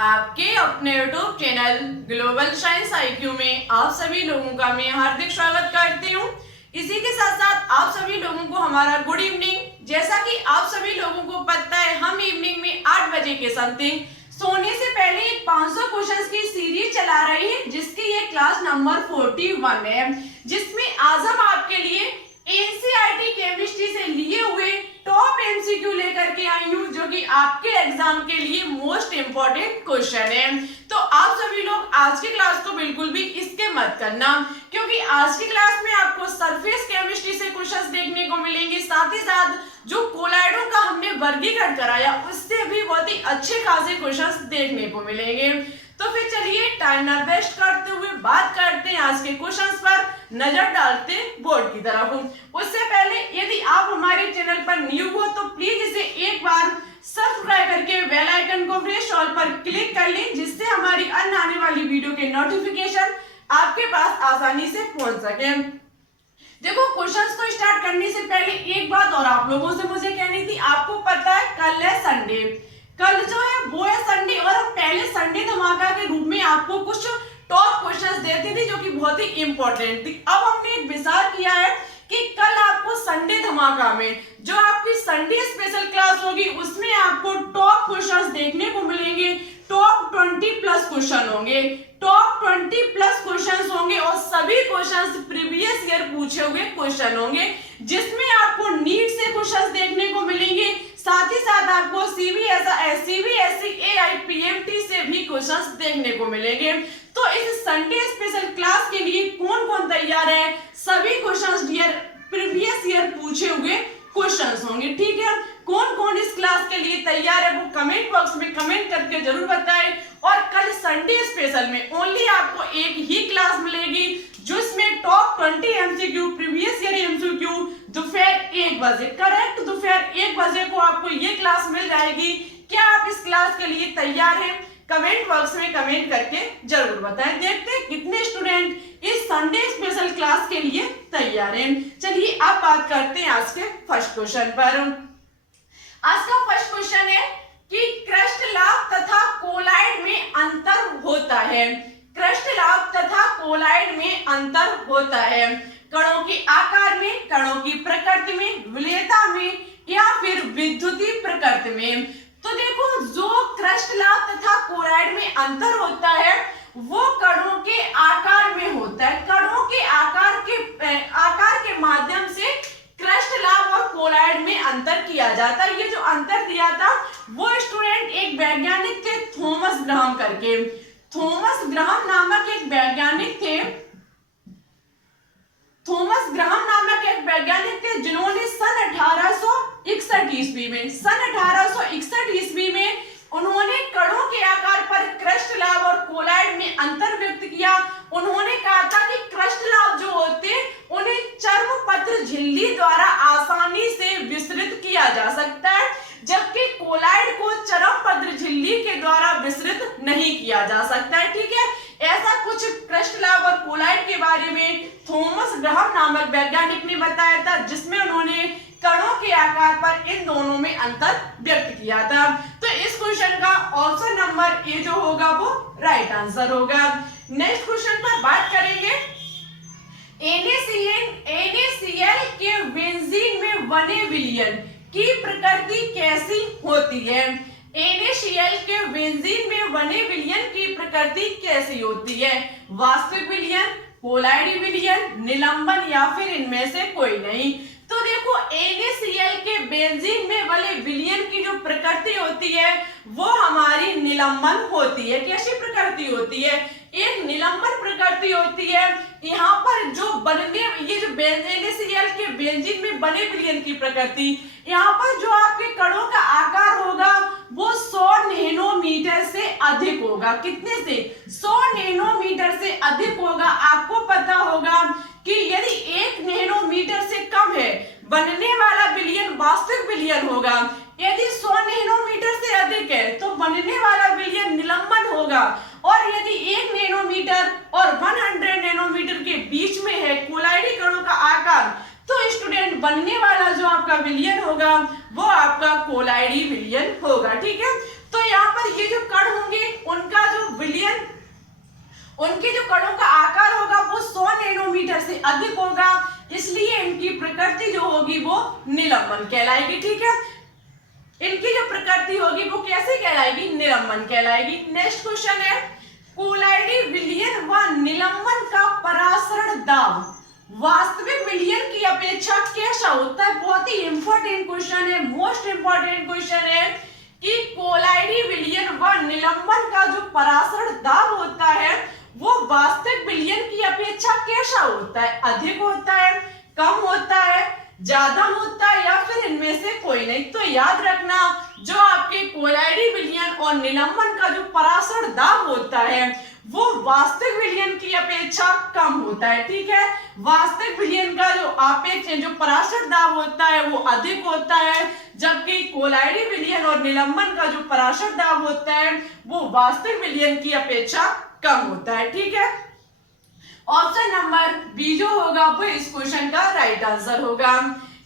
आपके अपने YouTube channel global science IQ में आप सभी लोगों का मैं हार्दिक स्वागत करती हूँ। इसी के साथ साथ आप सभी लोगों को हमारा गुड इवनिंग। जैसा कि आप सभी लोगों को पता है, हम इवनिंग में 8 बजे के समथिंग सोने से पहले एक 500 क्वेश्चंस की सीरीज चला रही है, जिसकी ये क्लास नंबर 41 है, जिसमें आज हम आपके लिए NCERT केमिस्ट्री से लिए हुए टॉप MCQ लेकर के आई हूँ, जो कि आपके एग्जाम के लिए मोस्ट इम्पोर्टेंट क्वेश्चन है। तो आप सभी लोग आज की क्लास को बिल्कुल भी स्किप मत करना, क्योंकि आज की क्लास में आपको सरफेस केमिस्ट्री से क्वेश्चंस देखने को मिलेंगे। साथ ही साथ जो कोलाइडों का हमने वर्गीकरण कराया, उससे भी बहुत ही अच्छे खासे क्वेश्चंस देखने को मिलेंगे। तो फिर चलिए टाइम ना वेस्ट करते हुए बात करते हैं आज के क्वेश्चंस पर, नजर डालते बोर्ड की तरफ। उससे पहले यदि आप हमारे चैनल पर न्यू हो तो प्लीज इसे एक बार सब्सक्राइब करके बेल आइकन को प्रेस ऑल पर क्लिक कर लें, जिससे हमारी अन्य आने वाली वीडियो के नोटिफिकेशन आपके पास आसानी से पहुंच सके। देखो, क्वेश्चंस को स्टार्ट करने से पहले एक बात और आप लोगों से मुझे कहनी थी। आपको पता है कल है संडे, कल जो है वो है संडे, और हम पहले संडे धमाका के रूप में आपको कुछ टॉप क्वेश्चंस देती थी जो कि बहुत ही इंपॉर्टेंट थी। अब हमने एक विचार किया है कि कल आपको संडे धमाका में जो आपकी संडे स्पेशल क्लास होगी, उसमें आपको टॉप क्वेश्चंस देखने को मिलेंगे। टॉप 20 प्लस क्वेश्चन होंगे, टॉप 20 प्लस क्वेश्चंस होंगे, और सभी क्वेश्चंस प्रीवियस ईयर पूछे हुए क्वेश्चन होंगे, जिसमें आपको नीट से क्वेश्चंस देखने को मिलेंगे। साथ ही साथ आपको CBSE AIPMT से भी क्वेश्चंस देखने को मिलेंगे। तो इस संडे स्पेशल क्लास के लिए कौन कौन तैयार है? सभी क्वेश्चंस डियर प्रीवियस ईयर पूछे हुए क्वेश्चंस होंगे, ठीक है। कौन कौन इस क्लास के लिए तैयार है वो कमेंट बॉक्स में कमेंट करके जरूर बताएं। और कल संडे स्पेशल में ओनली आपको एक ही क्लास मिलेगी, जिसमें top 20 MCQ previous year MCQ दोपहर 1 बजे, करेक्ट दोपहर 1 बजे को आपको ये क्लास मिल जाएगी। क्या आप इस क्लास के लिए तैयार हैं? कमेंट बॉक्स में कमेंट करके जरूर बताएं। देखते हैं कितने स्टूडेंट इस संडे स्पेशल क्लास के लिए तैयार हैं। चलिए अब बात करते हैं आज के फर्स्ट क्वेश्चन पर। आज का फर्स्ट क्वेश्चन है कि क्रिस्टलाभ तथा कोलाइड में अंतर होता है। क्रिस्टलाभ तथा कोलाइड में अंतर होता है कणों के आकार में, कणों की प्रकृति में, विलेयता में, या फिर विद्युतीय प्रकृति में। तो देखो, जो क्रिस्टलाभ तथा कोलाइड में अंतर होता है वो कणों के आकार में होता है। कणों के आकार के माध्यम से क्रिस्टलाभ और कोलाइड में अंतर किया जाता है। ये जो अंतर दिया था वो स्टूडेंट एक वैज्ञानिक थे, थॉमस ग्राहम करके। थॉमस ग्राहम नामक एक वैज्ञानिक थे, थॉमस ग्राहम नामक एक वैज्ञानिक थे, जिन्होंने सन 1861 ईस्वी में उन्होंने कणों के आकार पर क्रिस्टलाभ और कोलाइड में अंतर व्यक्त किया। उन्होंने कहा था कि क्रिस्टलाभ जो होते उन्हें चर्मपत्र झिल्ली द्वारा आसानी से विसरित किया जा सकता है, जबकि कोलाइड को चर्मपत्र झिल्ली के द्वारा विसरित नहीं किया जा सकता है, ठीक है। ऐसा कुछ क्रिस्टलाभ और कोलाइड के बारे में थॉमस ग्राहम नामक वैज्ञानिक ने बताया था, जिसमें उन्होंने कणों के आकार पर इन दोनों में अंतर व्यक्त किया था। तो इस क्वेश्चन का ऑप्शन नंबर ए जो होगा वो राइट आंसर होगा। नेक्स्ट क्वेश्चन पर बात करेंगे। NaCl के बेंजीन में बने विलयन की प्रकृति कैसी होती है? NaCl के बेंजीन में बने विलयन की प्रकृति कैसी होती है? वास्तविक विलयन, कोलाइडी विलयन, निलंबन, या फिर इनमें से कोई नहीं। तो देखो, NaCl के बेंजीन में बने विलयन की जो प्रकृति होती है वो हमारी निलंबन होती है। कैसी प्रकृति होती है? एक निलंबन प्रकृति होती है। यहाँ पर जो बनने ये जो NaCl के बेंजीन में बने विलयन की प्रकृति, यहाँ पर जो आपके कणों का आकार होगा वो 100 नैनोमीटर से अधिक होगा। कितने से? 100 नैनोमीटर से अधिक होगा। आपको पता होगा कि यदि 1 नैनोमीटर से कम है, बनने वाला विलयन वास्तविक विलयन होगा। यदि 100 नैनोमीटर से अधिक है तो बनने वाला विलयन निलंबन होगा। और यदि 1 नैनोमीटर और 100 नैनोमीटर के बीच में है कोलाइडी कणों का आकार, तो स्टूडेंट बनने वाला जो आपका विलयन होगा वो आपका कोलाइडी विलयन होगा, ठीक है। तो यहाँ पर ये जो कण होंगे उनका जो विलयन, उनके जो कणों का आकार होगा वो 100 नैनोमीटर से अधिक होगा, इसलिए इनकी प्रकृति जो होगी वो निलंबन कहलाएगी। ठीक है, इनकी जो प्रकृति होगी वो कैसे कहलाएगी? निलंबन कहलाएगी। नेक्स्ट क्वेश्चन है, कोलाइडी विलयन व निलंबन का परासरण दाब वास्तविक विलयन की अपेक्षा कैसा होता है? बहुत ही इंपॉर्टेंट क्वेश्चन है, मोस्ट इंपॉर्टेंट क्वेश्चन है कि कोलाइडी विलयन व निलंबन का जो परासरण दाब होता है वो वास्तविक विलयन की अपेक्षा कैसा होता है? अधिक होता है, कम होता है, ज्यादा होता है, या फिर इनमें से कोई नहीं? तो याद रखना, जो आपके कोलाइडी विलयन और निलंबन का जो परासरण दाब होता है वो वास्तविक विलयन की अपेक्षा कम होता है। ठीक है, वास्तविक विलयन का जो आपेक्ष जो परासरण दाब होता है वो अधिक होता है, जबकि कोलाइडी विलयन और निलंबन का जो परासरण दाब होता है वो वास्तविक विलयन की अपेक्षा कम होता है। ठीक है, ऑप्शन नंबर बी जो होगा वो इस क्वेश्चन का राइट आंसर होगा।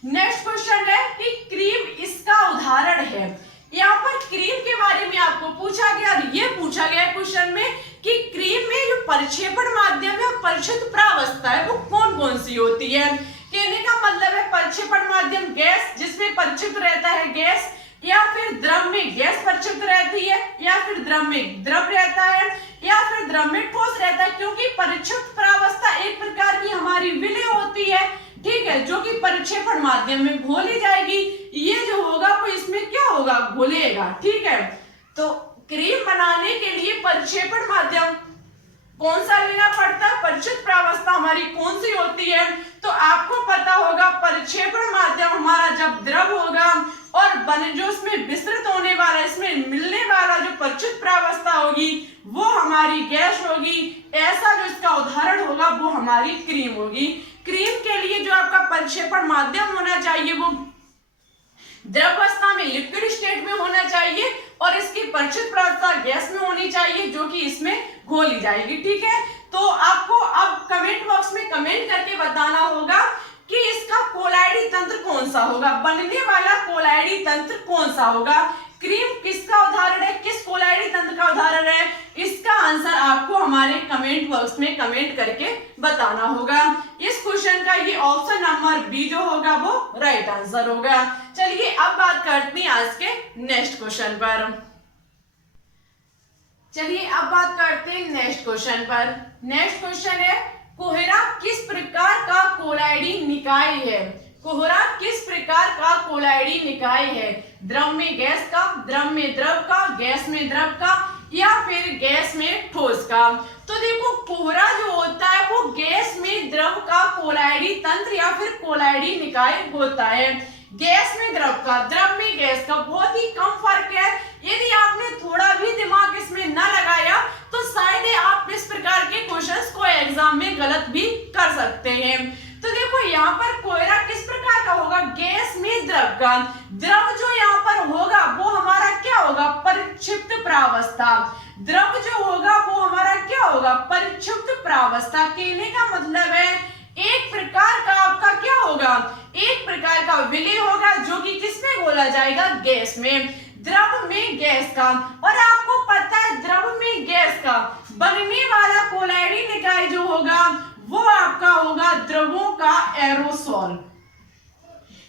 नेक्स्ट क्वेश्चन है कि क्रीम इसका उदाहरण है। यहाँ पर क्रीम के बारे में आपको पूछा गया और ये पूछा गया क्वेश्चन में कि क्रीम में जो परिक्षेपण माध्यम है और परिक्षिप्त प्रावस्था है वो कौन कौन सी होती है? कहने का मतलब है परिक्षेपण माध्यम गैस जिसमें परिक्षिप्त रहता है गैस, या फिर द्रव में गैस परिक्षिप्त रहती है, या फिर द्रव में द्रव रहता है, या फिर द्रव में ठोस रहता है, क्योंकि परिक्षिप्त प्रावस्था एक प्रकार की हमारी विलय होती है। ठीक है, जो कि परिक्षेपण माध्यम में घोली जाएगी, ये जो होगा वो इसमें क्या होगा? घुलेगा। ठीक है, तो क्रीम बनाने के लिए परिक्षेपण माध्यम कौन सा लेना पड़ता है? परिक्षिप्त प्रावस्था हमारी कौन सी होती है? तो आपको पता होगा परिक्षेपण माध्यम हमारा जब द्रव होगा और जो उसमें विस्तृत होने वाला, इसमें मिलने वाला जो परिक्षिप्त प्रावस्था होगी वो हमारी गैस होगी। ऐसा जो इसका उदाहरण होगा वो हमारी क्रीम होगी। क्रीम के लिए जो आपका परिक्षेपण माध्यम होना चाहिए वो द्रव अवस्था में लिक्विड स्टेट में होना चाहिए और इसकी परिक्षिप्त प्रावस्था गैस में होनी चाहिए जो कि इसमें घोली जाएगी। ठीक है, तो आपको अब कमेंट बॉक्स में कमेंट करके बताना होगा कि इसका कोलाइडी तंत्र कौन सा होगा, बनने वाला कोलाइडी तंत्र कौन सा होगा। क्रीम किसका उदाहरण है, किस कोलाइडी तंत्र का उदाहरण है? इसका आंसर आपको हमारे कमेंट बॉक्स में कमेंट करके बताना होगा। इस क्वेश्चन का ये ऑप्शन नंबर बी जो होगा वो राइट आंसर होगा। चलिए अब बात करते हैं आज के नेक्स्ट क्वेश्चन पर। चलिए अब बात करते हैं नेक्स्ट क्वेश्चन पर। नेक्स्ट क्वेश्चन है, कोहरा किस प्रकार का कोलाइडी निकाय है? कोहरा किस प्रकार का कोलाइडी निकाय है? द्रव में गैस का, द्रव में द्रव का, गैस में द्रव का, या फिर गैस में ठोस का? तो देखो कोहरा जो होता है वो गैस में द्रव का कोलाइडी तंत्र या फिर कोलाइडी निकाय होता है। गैस में द्रव का, द्रव में गैस का बहुत ही कम फर्क है। यदि आपने थोड़ा भी दिमाग इसमें न लगाया तो शायद आप इस प्रकार के क्वेश्चंस को एग्जाम में गलत भी कर सकते हैं। तो देखो यहाँ पर कोयला किस प्रकार का होगा? गैस में द्रव का। द्रव जो यहाँ पर होगा वो हमारा क्या होगा? परिक्षिप्त प्रावस्था। द्रव जो होगा वो हमारा क्या होगा? परिक्षिप्त प्रावस्था। कहने का मतलब है एक प्रकार का आपका क्या होगा? एक प्रकार का विलय होगा जो कि किसमें घोला जाएगा? गैस में। द्रव में गैस का, और आपको पता है द्रव में गैस का बनने वाला कोलाइडी निकाय जो होगा वो आपका होगा द्रवों का एरोसोल।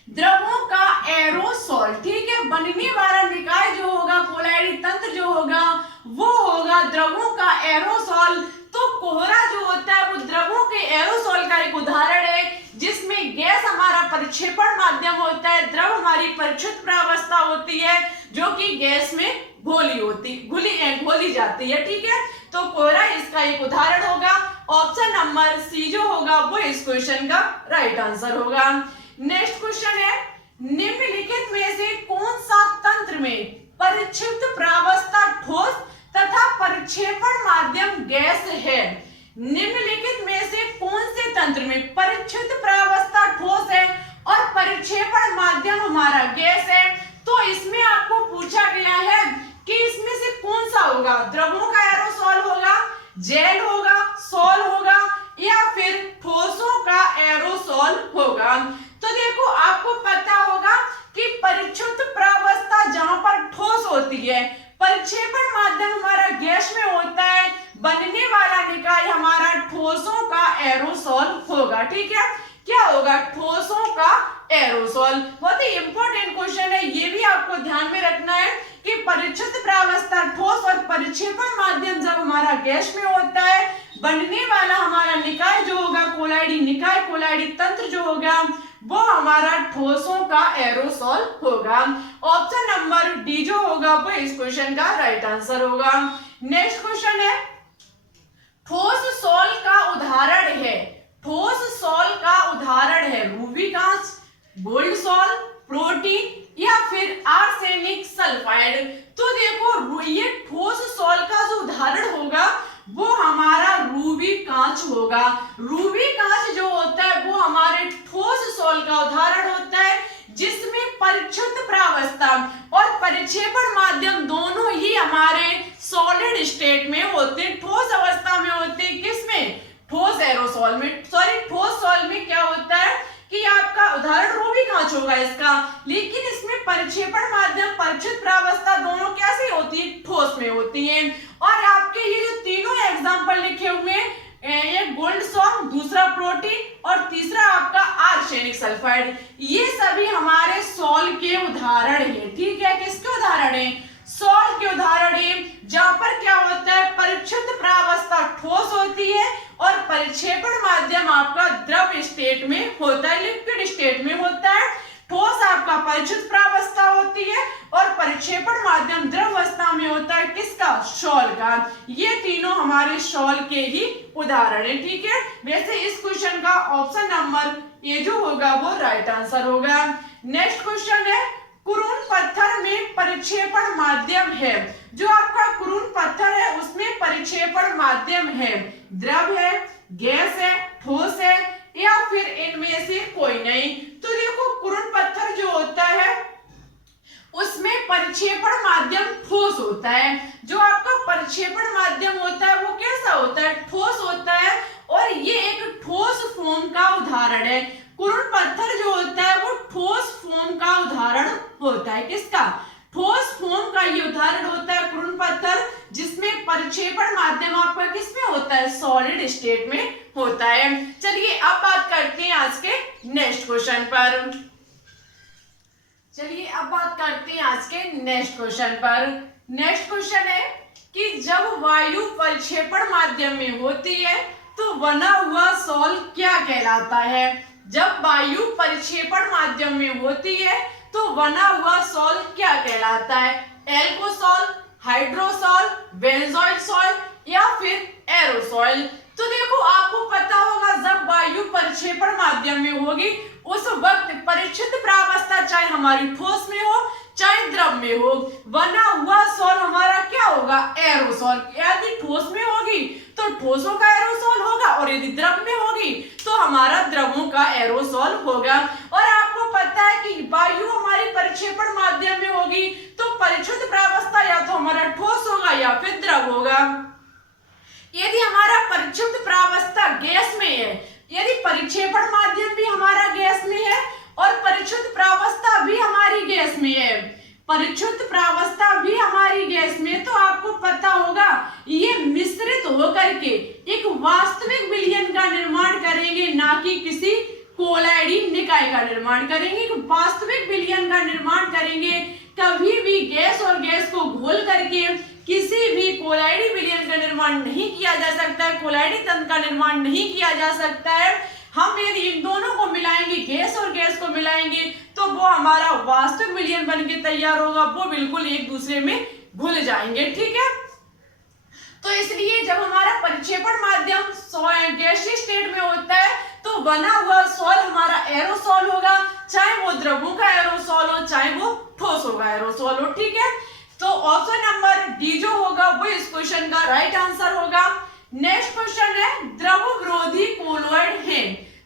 द्रवों का एरोसोल, ठीक है। बनने वाला निकाय जो होगा, कोलाइडी तंत्र जो होगा वो होगा द्रवों का एरोसोल। तो कोहरा जो होता है वो द्रवों के एरोसोल का एक उदाहरण है जिसमें गैस हमारा परिक्षेपण माध्यम होता है, द्रव हमारी परिक्षिप्त प्रावस्था होती है जो कि गैस में घोली जाती है, ठीक है। तो कोहरा इसका एक उदाहरण होगा। ऑप्शन नंबर सी जो होगा वो इस क्वेश्चन का राइट आंसर होगा। नेक्स्ट क्वेश्चन है, निम्नलिखित में से कौन सा तंत्र में परिक्षिप्त प्रावस्था ठोस तथा परिक्षेपण माध्यम गैस है? निम्नलिखित में से कौन से तंत्र में परिक्षिप्त प्रावस्था ठोस है और परिक्षेपण माध्यम हमारा गैस है? तो इसमें आपको पूछा गया है कि इसमें से कौन सा होगा? द्रवों का एरोसोल होगा, जेल होगा, सोल होगा, या फिर ठोसों का एरोसोल होगा। तो देखो आपको पता होगा कि परिक्षिप्त प्रावस्था जहां पर ठोस होती है, परिक्षेपण माध्यम हमारा गैस में होता है, बनने वाला निकाय हमारा ठोसों का एरोसोल होगा। ठीक है, क्या होगा? ठोसों का एरोसोल। बहुत ही इंपॉर्टेंट क्वेश्चन है, ये भी आपको ध्यान में रखना है कि परिक्षिप्त प्रावस्था ठोस और परिक्षेपण माध्यम जब हमारा गैस में होता है, बनने वाला हमारा निकाय जो होगा कोलाइडी निकाय, कोलाइडी तंत्र जो होगा वो हमारा ठोसों का एरोसोल होगा। ऑप्शन नंबर डी जो होगा वो इस क्वेश्चन का राइट आंसर होगा। नेक्स्ट क्वेश्चन है, ठोस सोल का उदाहरण है, ठोस सोल का उदाहरण है रूबी कांच, गोल्ड सोल, प्रोटीन या फिर आर्सेनिक सल्फाइड। तो देखो ये ठोस सोल का जो उदाहरण होगा वो हमारा रूबी कांच होगा। रूबी कांच जो होता है वो हमारे ठोस सोल का उदाहरण होता है, जिसमें परिक्षिप्त प्रावस्था और परिक्षेपण माध्यम दोनों ही हमारे सॉलिड स्टेट में होते हैं, ठोस अवस्था में होते हैं। किसमें? ठोस एरोसोल में, सॉरी ठोस सोल में क्या होता है कि आपका उदाहरण रूबी कांच होगा इसका, लेकिन इसमें परिक्षेपण माध्यम परिक्षिप्त प्रावस्था दोनों कैसी होती है? ठोस में होती है। और आपके ये जो तीनों एग्जांपल लिखे हुए हैं, एक गोल्ड सोल, दूसरा प्रोटीन और तीसरा आपका आर्सेनिक सल्फाइड, ये सभी हमारे सोल के उदाहरण है। ठीक है, किसके उदाहरण है? सोल के उदाहरण है, जहां पर क्या होता है परिक्षिप्त प्रावस्था ठोस होती है और परिक्षेपण माध्यम आपका द्रव स्टेट में होता है, लिक्विड स्टेट में होता है। ठोस आपका परिक्षिप्त प्रावस्था होती है और परिक्षेपण माध्यम द्रव अवस्था में होता है, किसका? सोल का। ये तीनों हमारे सोल के ही उदाहरण है। ठीक है, वैसे इस क्वेश्चन का ऑप्शन नंबर ए जो होगा वो राइट आंसर होगा। नेक्स्ट क्वेश्चन है, कुरून पत्थर में परिक्षेपण माध्यम है, जो आपका कुरून पत्थर है उसमें परिक्षेपण माध्यम है, द्रव है, गैस है, ठोस है या फिर इनमें से कोई नहीं। तो देखो कुरून पत्थर जो होता है उसमें परिक्षेपण माध्यम ठोस होता है, जो आपका परिक्षेपण माध्यम होता है वो कैसा होता है? ठोस होता है, और ये एक ठोस फॉर्म का उदाहरण है। कुरून पत्थर जो होता है वो ठोस फॉर्म का उदाहरण होता है, किसका? ठोस फॉर्म का ये उदाहरण होता है कुरून पत्थर, जिसमें परिक्षेपण माध्यम आपका किसमें होता है? सॉलिड स्टेट में होता है। चलिए अब बात करते हैं आज के नेक्स्ट क्वेश्चन पर। चलिए अब बात करते हैं आज के नेक्स्ट क्वेश्चन पर। नेक्स्ट क्वेश्चन है कि जब वायु परिक्षेपण माध्यम में होती है तो बना हुआ सोल क्या कहलाता है? जब वायु परिक्षेपण माध्यम में होती है तो बना हुआ सोल क्या कहलाता है? एल्कोसोल, हाइड्रोसोल, बेंजोइल सोल या फिर एरोसोल। तो देखो आपको पता होगा जब वायु परिक्षेपण माध्यम में होगी उस वक्त परिक्षिप्त प्रावस्था चाहे हमारी ठोस में हो चाहे द्रव में हो, बना हुआ सोल हमारा क्या होगा? एरोसोल। यदि ठोस में होगी तो ठोसों का एरोसोल होगा, और यदि द्रव में होगी तो हमारा द्रवों का एरोसोल होगा। और आपको पता है कि वायु हमारी परिक्षेपण माध्यम में होगी तो परिक्षिप्त प्रावस्था या तो हमारा ठोस होगा या फिर द्रव होगा। यदि हमारा परिक्षिप्त प्रावस्था गैस में है, यदि परिक्षेपण माध्यम भी हमारा गैस में है और परिक्षिप्त प्रावस्था भी हमारी गैस में है, परिक्षिप्त प्रावस्था भी हमारी गैस में, तो आपको पता होगा ये मिश्रित होकर के एक वास्तविक विलयन का निर्माण करेंगे, ना कि किसी कोलाइडी निकाय का निर्माण करेंगे। एक वास्तविक विलयन का निर्माण करेंगे। कभी भी गैस और गैस को घोल करके किसी भी कोलाइडी विलयन का निर्माण नहीं किया जा सकता है, कोलाइडी तंत्र का निर्माण नहीं किया जा सकता है। हम यदि इन दोनों को मिलाएंगे, गैस और गैस को मिलाएंगे, तो वो हमारा वास्तविक विलयन बनके तैयार होगा, वो बिल्कुल एक दूसरे में घुल जाएंगे। ठीक है, तो इसलिए जब हमारा परिक्षेपण माध्यम गैसीय स्टेट में होता है तो बना हुआ सोल हमारा एरोसोल होगा, चाहे वो द्रवों का एरोसोल हो चाहे वो ठोसों का एरोसोल हो। ठीक है, तो ऑप्शन नंबर डी जो होगा वो इस क्वेश्चन का राइट आंसर होगा। नेक्स्ट क्वेश्चन है, द्रव विरोधी कोलॉइड है,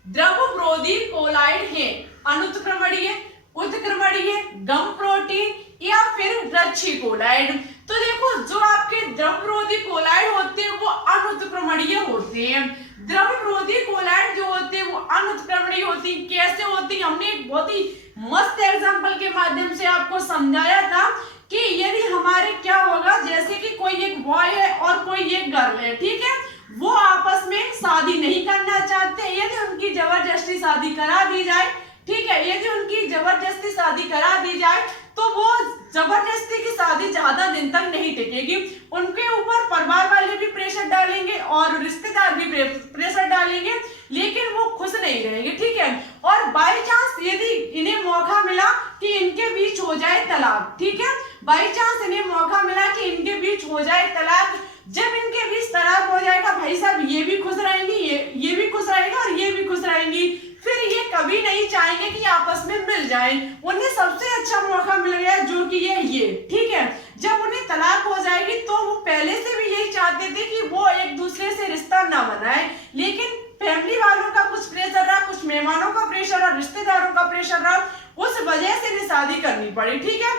द्रव विरोधी कोलॉइड है अनुत्क्रमणीय, उत्क्रमणीय, गम प्रोटीन या फिर वृक्षीय कोलॉइड। तो देखो जो आपके द्रव विरोधी कोलॉइड होते हैं वो अनुत्क्रमणीय होते हैं। द्रव विरोधी कोलॉइड जो होते हैं वो अनुत्क्रमणीय होती हैं। कैसे होती हैं? हमने एक बहुत ही मस्त एग्जांपल के माध्यम से आपको समझाया था कि यदि हमारे क्या होगा, जैसे कि कोई एक बॉय है और कोई एक गर्ल है, ठीक है, वो आपस में शादी नहीं करना चाहते, यदि उनकी जबरदस्ती शादी करा दी जाए, ठीक है, यदि उनकी जबरदस्ती शादी करा दी जाए तो वो जबरदस्ती की शादी ज्यादा दिन तक नहीं टिकेगी, उनके ऊपर परिवार वाले भी प्रेशर डालेंगे और रिश्तेदार भी प्रेशर डालेंगे, लेकिन वो खुश नहीं रहेंगे, ठीक है। और बाई चांस यदि इन्हें मौका मिला कि इनके बीच हो जाए तलाक, ठीक है, बाई चांस इन्हें मौका मिला कि इनके बीच हो जाए तलाक, जब इनके बीच तलाक हो जाएगा भाई साहब, ये भी खुश रहेंगी, ये भी खुश रहेगा और ये भी खुश रहेंगी, फिर ये कभी नहीं चाहेंगे कि आपस में मिल जाएं, उन्हें सबसे अच्छा मौका मिल गया जो कि ये ठीक है। जब उन्हें तलाक हो जाएगी तो वो पहले से भी यही चाहते थे कि वो एक दूसरे से रिश्ता ना बनाए, लेकिन फैमिली वालों का कुछ प्रेशर रहा, कुछ मेहमानों का प्रेशर और रिश्तेदारों का प्रेशर रहा, उस वजह से इन्हें शादी करनी पड़ी, ठीक है।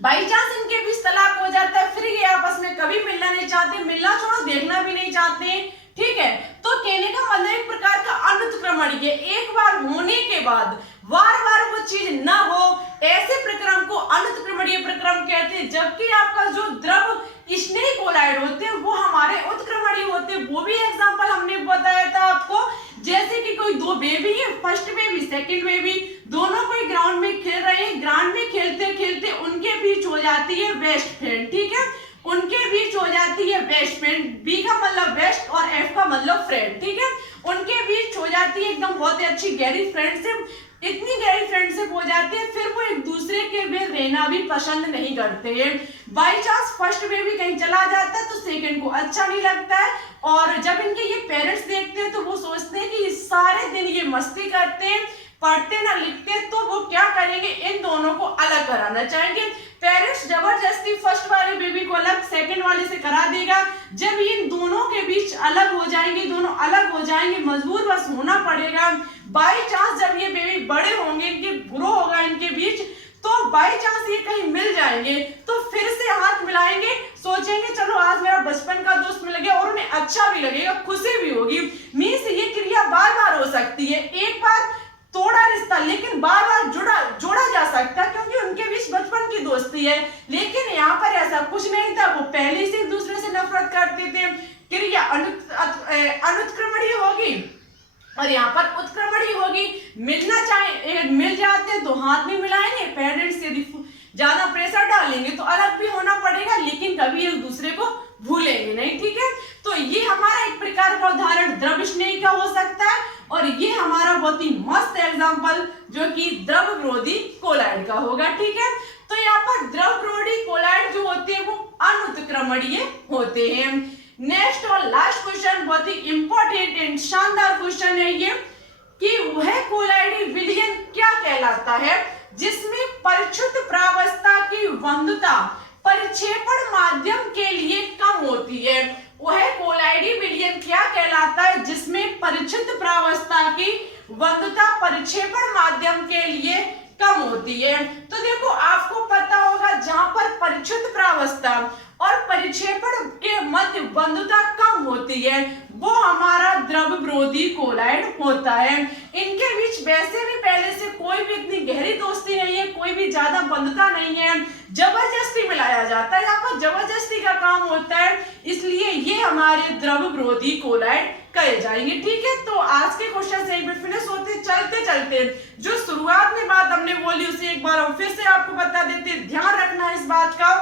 बाई चांस इनके बीच तलाक हो जाता है, फिर ये आपस में कभी मिलना नहीं चाहते, मिलना छोड़ो देखना भी नहीं चाहते, ठीक है। तो कहने का मतलब एक प्रकार का अनुत्क्रमण, ये एक बार होने के बाद बार बार वो चीज ना हो, ऐसे प्रक्रम को अनुत्क्रमणीय प्रक्रम कहते हैं। जबकि आपका जो द्रव स्नेही कोलाइड होते हैं वो हमारे उत्क्रमणीय होते हैं, वो भी एग्जांपल हमने बताया था आपको, जैसे कि कोई दो बेबी है, फर्स्ट बेबी सेकंड बेबी, दोनों कोई ग्राउंड में खेल रहे हैं, ग्राउंड में खेलते खेलते उनके बीच हो जाती है बेस्ट फ्रेंड, ठीक है, उनके बीच हो जाती है बेस्ट फ्रेंड, बी का मतलब बेस्ट और एफ का मतलब फ्रेंड, ठीक है, उनके बीच हो जाती है एकदम बहुत ही अच्छी गहरी फ्रेंडशिप, इतनी गहरी फ्रेंडशिप हो जाती है, फिर वो एक दूसरे के में रहना भी पसंद नहीं करते हैं। बाई चांस फर्स्ट बेबी कहीं चला जाता है तो सेकंड को अच्छा नहीं लगता है, और जब इनके ये पेरेंट्स देखते हैं तो वो सोचते हैं कि सारे दिन ये मस्ती करते हैं, पढ़ते ना लिखते, तो वो क्या करेंगे, इन दोनों को अलग कराना चाहेंगे। पेरेंट्स जबरदस्ती फर्स्ट वाले बेबी को अलग सेकंड वाले से करा देगा, जब इन दोनों के बीच अलग हो जाएंगे, दोनों अलग हो जाएंगे, मजबूर बस होना पड़ेगा। बाई चांस जब ये बेबी बड़े होंगे, इनके ग्रो होगा इनके बीच, तो बाई चांस ये कहीं मिल जाएंगे तो फिर से हाथ मिलाएंगे, सोचेंगे चलो आज मेरा बचपन का दोस्त मिल गया, और उन्हें अच्छा भी लगेगा, खुशी भी होगी। मीन्स ये क्रिया बार बार हो सकती है, एक बार तोड़ा रिश्ता लेकिन बार बार जोड़ा जा सकता है, क्योंकि उनके बीच बचपन की दोस्ती है। लेकिन यहाँ पर ऐसा कुछ नहीं था, वो पहले से एक दूसरे से नफरत करते थे। क्रिया अनुत्क्रमणीय होगी और यहाँ पर उत्क्रमणीय होगी। मिलना चाहे मिल जाते तो हाथ भी मिलाएंगे, पेरेंट्स यदि ज्यादा प्रेशर डालेंगे तो अलग भी होना पड़ेगा, लेकिन कभी एक दूसरे को भूलेंगे नहीं, ठीक है। तो ये हमारा एक प्रकार का उदाहरण द्रव स्नेही का हो सकता है, और ये हमारा बहुत ही मस्त एग्जांपल जो कि द्रव विरोधी कोलाइड का होगा, ठीक है। तो यहाँ पर द्रव विरोधी कोलाइड जो होते हैं वो अनुत्क्रमणीय होते हैं। नेक्स्ट और लास्ट क्वेश्चन बहुत ही इंपॉर्टेंट एंड शानदार क्वेश्चन है ये, कि वह कोलाइडी विलयन क्या कहलाता है जिसमें परिच्छुद्ध प्रावस्था की बंधुता परिक्षेपण माध्यम के लिए कम होती है। वह कोलाइडी विलयन क्या कहलाता है जिसमें परिच्छुद्ध प्रावस्था की बंधुता परिक्षेपण माध्यम के लिए कम होती है। तो देखो आपको पता होगा जहां पर परिच्छुद्ध प्रावस्था और परिक्षेपण के मध्य बंधुता कम होती है वो हमारा द्रव विरोधी कोलाइड होता है। इनके बीच वैसे भी पहले से कोई भी इतनी गहरी दोस्ती नहीं है, कोई भी ज्यादा बंधुता नहीं है, जबरदस्ती मिलाया जाता है, यहाँ पर जबरदस्ती का काम होता है, इसलिए ये हमारे द्रव विरोधी कोलाइड कहे जाएंगे, ठीक है। तो आज के क्वेश्चन से एक बार फिनिश होते चलते चलते जो शुरुआत में बात हमने बोली उसे एक बार हम फिर से आपको बता देते। ध्यान रखना है इस बात का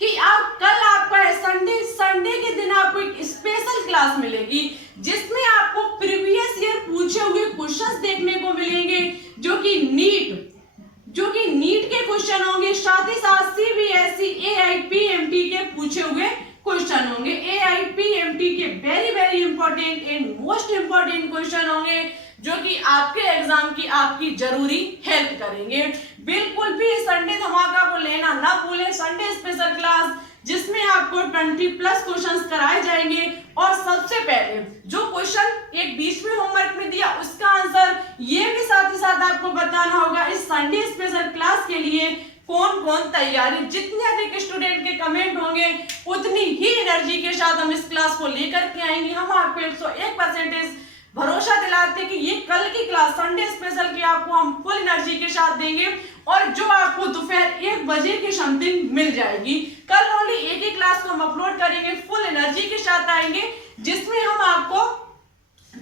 कि आप कल आपका संडे के दिन आपको एक स्पेशल क्लास मिलेगी जिसमें आपको प्रीवियस ईयर पूछे हुए क्वेश्चंस देखने को मिलेंगे, जो कि नीट के क्वेश्चन होंगे, साथ ही साथ सीबीएसई एआईपीएमटी के पूछे हुए क्वेश्चन होंगे। एआईपीएमटी के very very important and most important question होंगे जो कि आपके एग्जाम की आपकी जरूरी हेल्प करेंगे। बिल्कुल भी संडे धमाका को लेना ना भूलें, संडे स्पेशल क्लास जिसमें आपको 20+ क्वेश्चंस कराए जाएंगे, और सबसे पहले जो क्वेश्चन एक बीच में होमवर्क में दिया उसका आंसर ये भी साथ ही साथ आपको बताना होगा। इस संडे स्पेशल क्लास के लिए कौन कौन तैयारी, जितने अधिक स्टूडेंट के कमेंट होंगे उतनी ही एनर्जी के साथ हम इस क्लास को लेकर के आएंगे। हम आपको 101% भरोसा दिलाते कि ये कल की क्लास संडे स्पेशल की आपको हम फुल एनर्जी के साथ देंगे और जो आपको दोपहर 1 बजे के समथिंग मिल जाएगी। कल ओनली एक ही क्लास को हम अपलोड करेंगे, फुल एनर्जी के साथ आएंगे, जिसमें हम आपको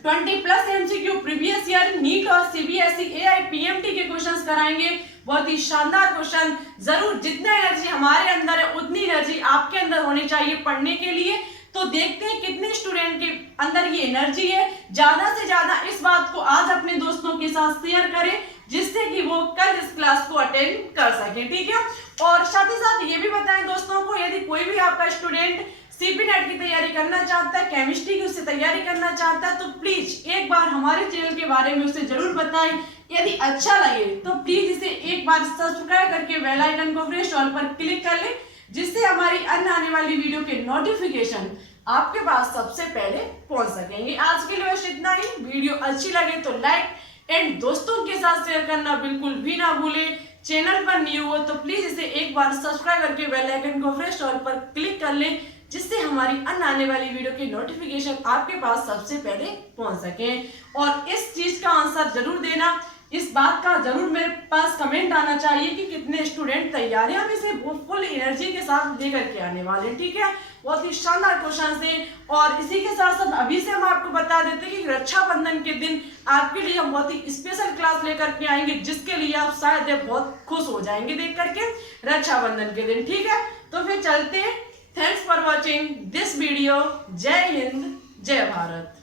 20+ MCQ प्रीवियस ईयर नीट और CBSE AI PMT के क्वेश्चंस कराएंगे। बहुत ही शानदार क्वेश्चन। जरूर जितना एनर्जी हमारे अंदर है उतनी एनर्जी आपके अंदर होनी चाहिए पढ़ने के लिए। तो देखते हैं कितने स्टूडेंट के अंदर ये एनर्जी है। ज्यादा से ज्यादा इस बात को आज अपने दोस्तों के साथ शेयर करें, जिससे कि वो कल इस क्लास को अटेंड कर सके, ठीक है। और साथ ही साथ ये भी बताएं दोस्तों को, यदि कोई भी आपका स्टूडेंट CP नेट की तैयारी करना चाहता है, केमिस्ट्री की उससे तैयारी करना चाहता है, तो प्लीज एक बार हमारे चैनल के बारे में उसे जरूर बताएं। यदि अच्छा लगे तो प्लीज इसे एक बार सब्सक्राइब करके बेल आइकन को प्रेस ऑल पर क्लिक कर ले, जिससे हमारी अन्य आने वाली वीडियो के नोटिफिकेशन आपके पास सबसे पहले पहुंच सकेंगे। आज के लिए बस इतना ही। वीडियो अच्छी लगे तो लाइक एंड दोस्तों के साथ शेयर करना बिल्कुल भी ना भूले। चैनल पर न्यू हो तो प्लीज इसे एक बार सब्सक्राइब करके बेल आइकन को प्रेस ऑल पर क्लिक कर ले, जिससे हमारी अन्य आने वाली वीडियो के नोटिफिकेशन आपके पास सबसे पहले पहुंच सके। और इस चीज का आंसर जरूर देना, इस बात का जरूर मेरे पास कमेंट आना चाहिए कि कितने स्टूडेंट तैयारियां में से फुल एनर्जी के साथ लेकर के आने वाले, ठीक है। बहुत ही शानदार क्वेश्चन है। और इसी के साथ साथ अभी से हम आपको बता देते हैं कि रक्षाबंधन के दिन आपके लिए हम बहुत ही स्पेशल क्लास लेकर के आएंगे, जिसके लिए आप शायद बहुत खुश हो जाएंगे देख करके रक्षाबंधन के दिन, ठीक है। तो फिर चलते हैं। Thanks for watching this video. जय हिंद, जय भारत।